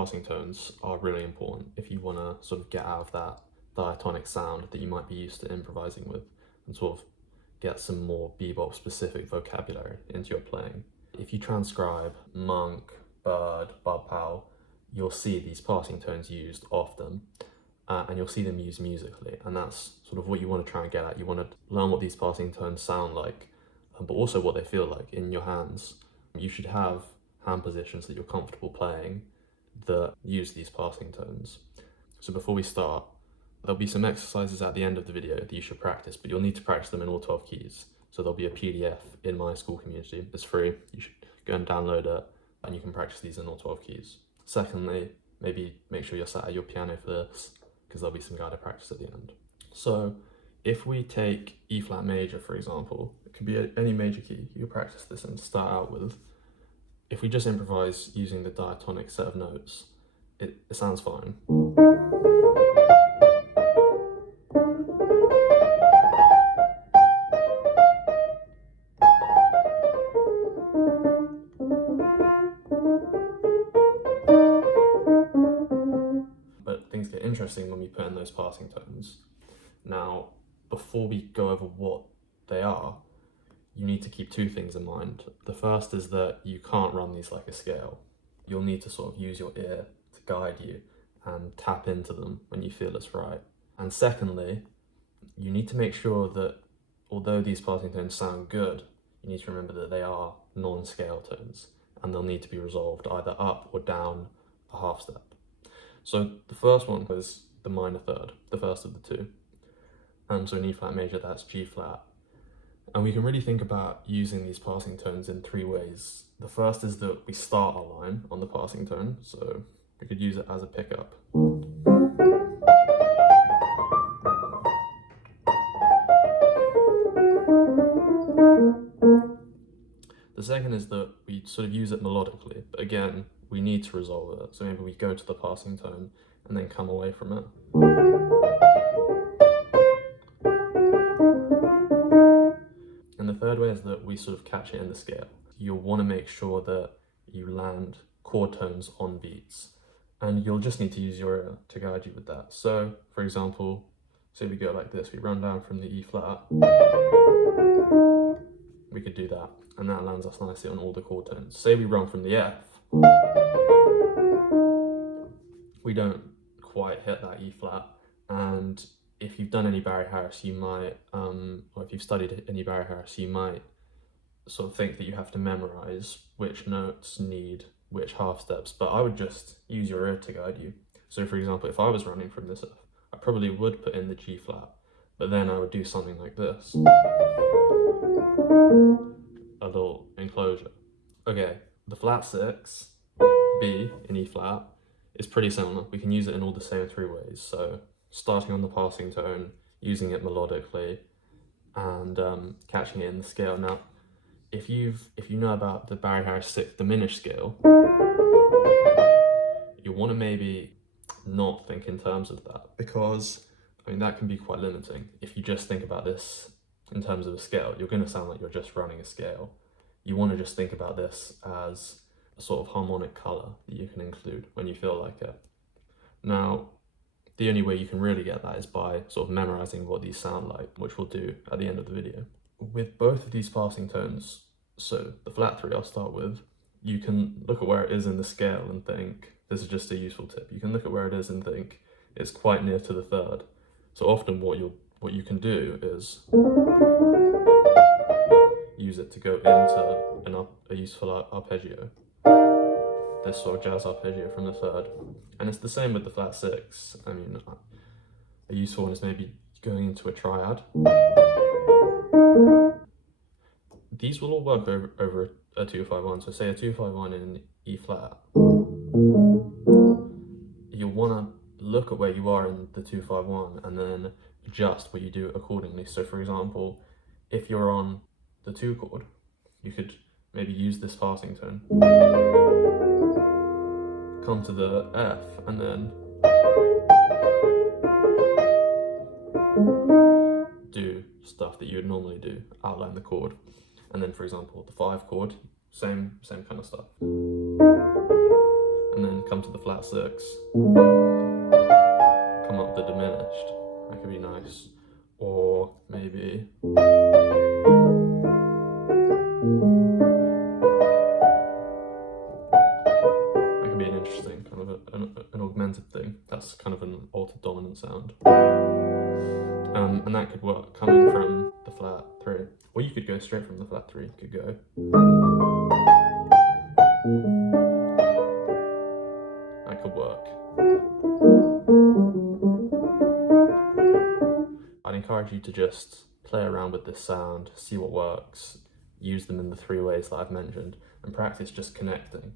passing tones are really important if you want to sort of get out of that diatonic sound that you might be used to improvising with and sort of get some more bebop specific vocabulary into your playing. If you transcribe monk, bird, bub pow, you'll see these passing tones used often, and you'll see them used musically, and that's sort of what you want to try and get at. You want to learn what these passing tones sound like, but also what they feel like in your hands. You should have hand positions that you're comfortable playing that use these passing tones. So before we start, there'll be some exercises at the end of the video that you should practice, but you'll need to practice them in all 12 keys. So there'll be a PDF in my school community. It's free. You should go and download it, and you can practice these in all 12 keys. Secondly, maybe make sure you're sat at your piano for this, because there'll be some guided practice at the end. So if we take E flat major, for example, it could be any major key you practice this and start out with. If we just improvise using the diatonic set of notes, it sounds fine. But things get interesting when we put in those passing tones. Now, before we go over what they are, you need to keep two things in mind. The first is that you can't run these like a scale. You'll need to sort of use your ear to guide you and tap into them when you feel it's right. And secondly, you need to make sure that although these passing tones sound good, you need to remember that they are non-scale tones and they'll need to be resolved either up or down a half step. So the first one was the minor third, the first of the two. So in E flat major, that's G flat. And we can really think about using these passing tones in three ways. The first is that we start our line on the passing tone, so we could use it as a pickup. The second is that we sort of use it melodically, but again, we need to resolve it. So maybe we go to the passing tone and then come away from it. And the third way is that we sort of catch it in the scale. You'll want to make sure that you land chord tones on beats, and you'll just need to use your ear to guide you with that. So, for example, say we go like this, we run down from the E flat, we could do that, and that lands us nicely on all the chord tones. Say we run from the F, we don't quite hit that E flat, and if you've done any Barry Harris, you might, or if you've studied any Barry Harris, you might sort of think that you have to memorize which notes need which half steps, but I would just use your ear to guide you. So for example, if I was running from this F, I probably would put in the G flat, but then I would do something like this. A little enclosure. Okay, the flat 6, B in E flat, is pretty similar. We can use it in all the same three ways. So starting on the passing tone, using it melodically, and catching it in the scale. Now, if you know about the Barry Harris 6th diminished scale, you want to maybe not think in terms of that, because I mean that can be quite limiting. If you just think about this in terms of a scale, you're going to sound like you're just running a scale. You want to just think about this as a sort of harmonic color that you can include when you feel like it. Now, the only way you can really get that is by sort of memorizing what these sound like, which we'll do at the end of the video. With both of these passing tones, so the flat 3 I'll start with, you can look at where it is in the scale and think, this is just a useful tip, you can look at where it is and think it's quite near to the third. So often what you can do is use it to go into a useful arpeggio, this sort of jazz arpeggio from the third. And it's the same with the flat 6. I mean, a useful one is maybe going into a triad. These will all work over a 2-5-1. So say a 2-5-1 in E flat. You'll want to look at where you are in the 2-5-1 and then adjust what you do accordingly. So for example, if you're on the 2 chord, you could maybe use this passing tone, come to the F, and then do stuff that you would normally do, outline the chord. And then for example, the 5 chord, same kind of stuff. And and then come to the flat 6, come up with the diminished. That could be nice. Or maybe that could be an interesting kind of an augmented thing. That's kind of an altered dominant sound. And that could work coming from the flat 3. Or you could go straight from the flat 3. You could go. That could work. I'd encourage you to just play around with this sound, see what works, use them in the 3 ways that I've mentioned, and practice just connecting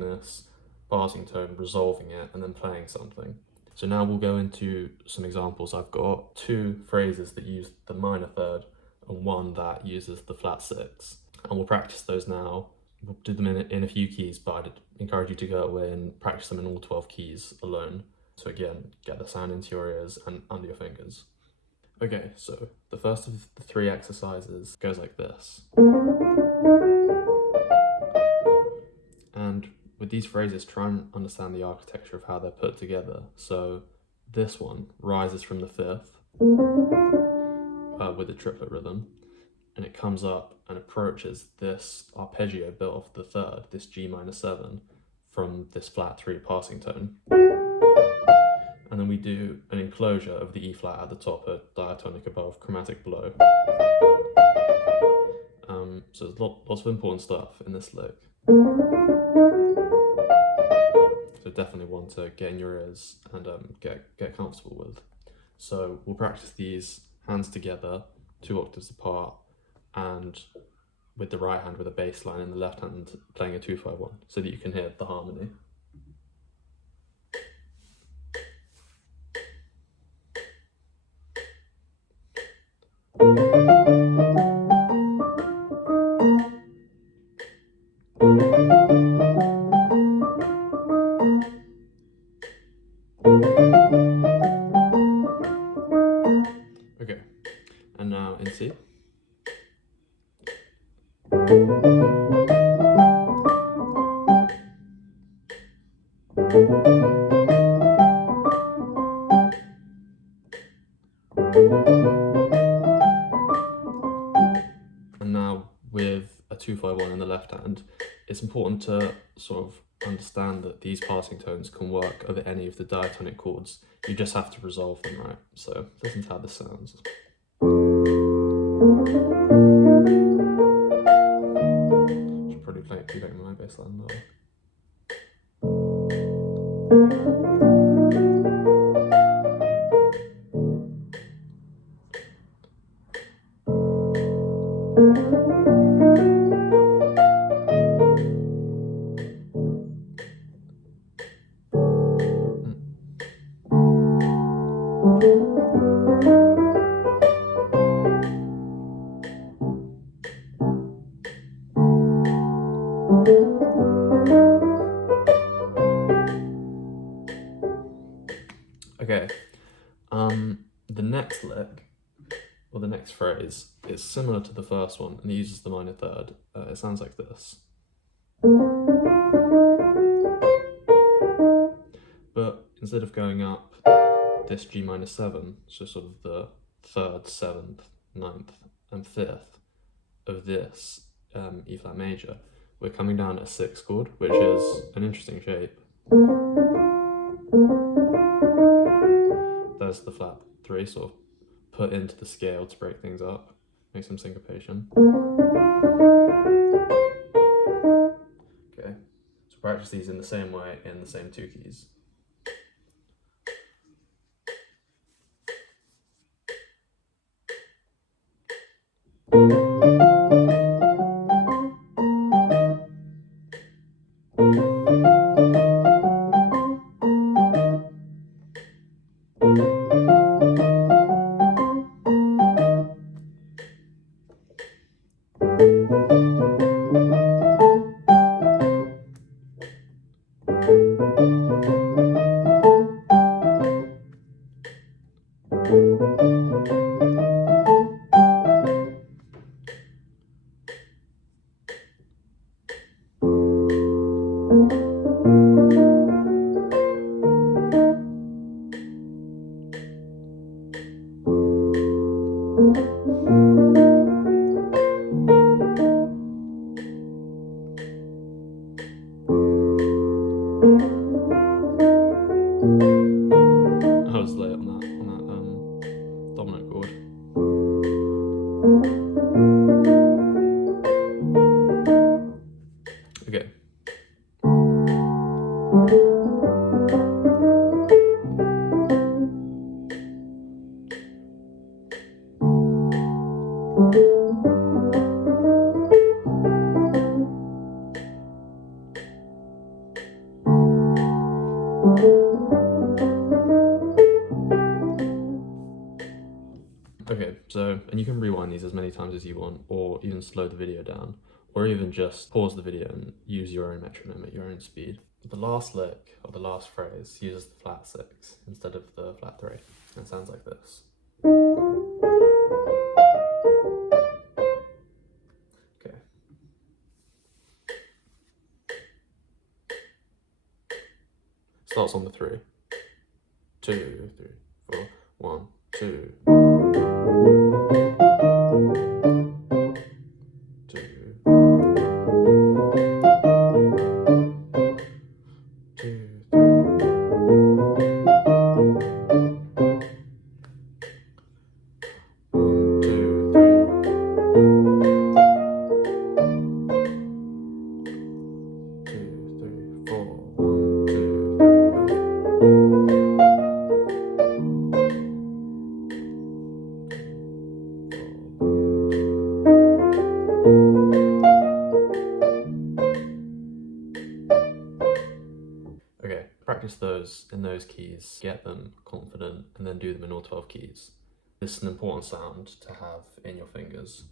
this passing tone, resolving it, and then playing something. So now we'll go into some examples. I've got 2 phrases that use the minor third and 1 that uses the flat 6. And we'll practice those now. We'll do them in a few keys, but I'd encourage you to go away and practice them in all 12 keys alone. So again, get the sound into your ears and under your fingers. Okay, so the first of the 3 exercises goes like this. And with these phrases, try and understand the architecture of how they're put together. So this one rises from the 5th with a triplet rhythm, and it comes up and approaches this arpeggio built off the 3rd, this G minor 7, from this flat 3 passing tone. And then we do an enclosure of the E flat at the top, a diatonic above, chromatic below. So there's lots of important stuff in this lick. So definitely one to get in your ears and get comfortable with. So we'll practice these hands together, 2 octaves apart, and with the right hand with a bass line and the left hand playing a 2-5-1, so that you can hear the harmony. Okay, and now in C. And now with a 2-5-1 in the left hand, it's important to sort of understand that these passing tones can work over any of the diatonic chords. You just have to resolve them, right? So listen to how this sounds. Should probably play my bass line lower. Okay, the next lick, or the next phrase, is similar to the first one and it uses the minor third. It sounds like this. But instead of going up this G minor 7, so sort of the 3rd, 7th, 9th, and 5th of this E flat major, we're coming down a 6th chord, which is an interesting shape. There's the flat 3 sort of put into the scale to break things up, make some syncopation. Okay, so practice these in the same way in the same 2 keys. Okay. Okay, so, and you can rewind these as many times as you want, or even slow the video down, or even just pause the video and use your own metronome at your own speed. The last lick of the last phrase uses the flat 6 instead of the flat 3. It sounds like this. Okay. Starts on the 3. 2, 3, 4, 1, 2. 2. 2, 1, 2, 3. 2, 3, 4. 1, 2, 3. Okay, practice those in those keys, get them confident, and then do them in all 12 keys. This is an important sound to have in your fingers.